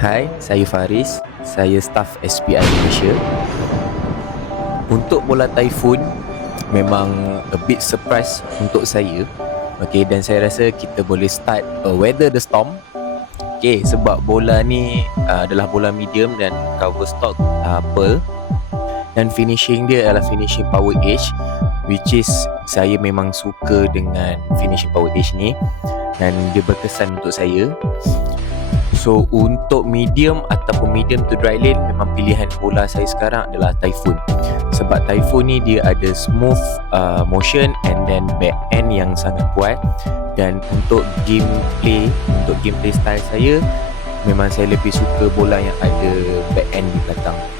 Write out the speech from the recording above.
Hai, saya Faris. Saya staff SPI Malaysia. Untuk bola Typhoon memang a bit surprise untuk saya. Okay, dan saya rasa kita boleh start uh, weather the storm. Okay, sebab bola ni uh, adalah bola medium dan cover stock uh, pearl dan finishing dia adalah finishing power edge which is saya memang suka dengan finishing power edge ni dan dia berkesan untuk saya So untuk medium ataupun medium to dry lane memang pilihan bola saya sekarang adalah Typhoon. Sebab Typhoon ni dia ada smooth uh, motion and then back end yang sangat kuat dan untuk gameplay untuk gameplay style saya memang saya lebih suka bola yang ada back end di belakang.